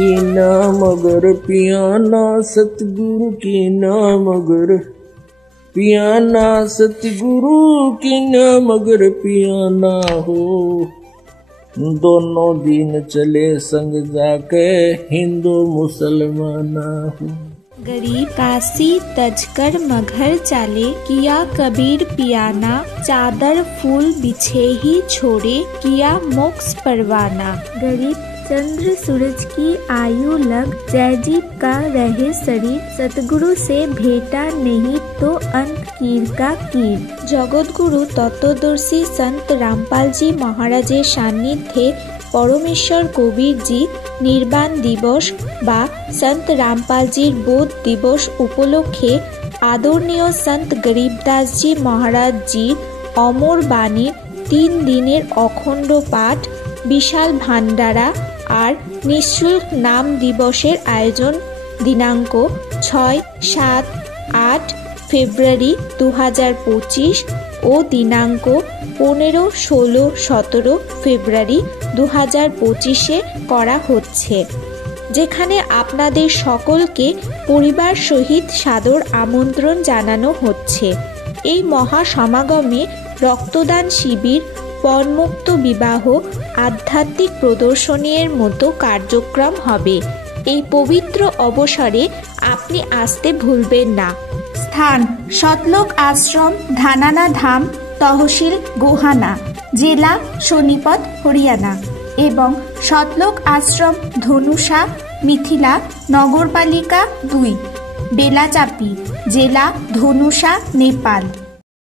की नाम अगर पियाना सतगुरु की नाम अगर पियाना सतगुरु की नाम अगर पियाना हो, दोनों दिन चले संग जाके हिंदू मुसलमाना हो। गरीब काशी तजकर मगर चाले, किया कबीर पियाना, चादर फूल बिछे ही छोड़े, किया मोक्ष परवाना। गरीब चंद्र सूरज की आयु लग, जयजीत का रहे शरीर, सतगुरु से भेटा नहीं तो अंत कीर का कीर। जगतगुरु तत्वदर्शी संत रामपाल जी महाराजेर सान्निध्ये परमेश्वर कबीर जी निर्वाण दिवस बा संत रामपाल जी बोध दिवस उपलक्षे आदरणीय संत गरीबदास जी महाराज जी अमर बाणी 3 दिनेर अखंड पाठ, विशाल भांडारा और निःशुल्क नाम दिवसेर आयोजन दिनांक 6, 7, 8 फेब्रुआरी 2025 और दिनांक 15, 16, 17 फेब्रुआरी 2025 करा होच्छे, जेखाने आपनादेर सकलके परिवार सहित सादर आमंत्रण जानानो होच्छे। এই মহাসমাগমে রক্তদান শিবির, পণমুক্ত বিবাহ, আধ্যাত্মিক প্রদর্শনীর মতো কার্যক্রম হবে। এই পবিত্র অবসরে আপনি আসতে ভুলবেন না। স্থান সতলোক আশ্রম, ধানানা ধাম, তহসিল গোহানা, জেলা সোনিপত, হরিয়ানা এবং সতলোক আশ্রম ধনুষা, মিথিলা নগরপালিকা 2, বেলাচাপি, জেলা ধনুষা, নেপাল।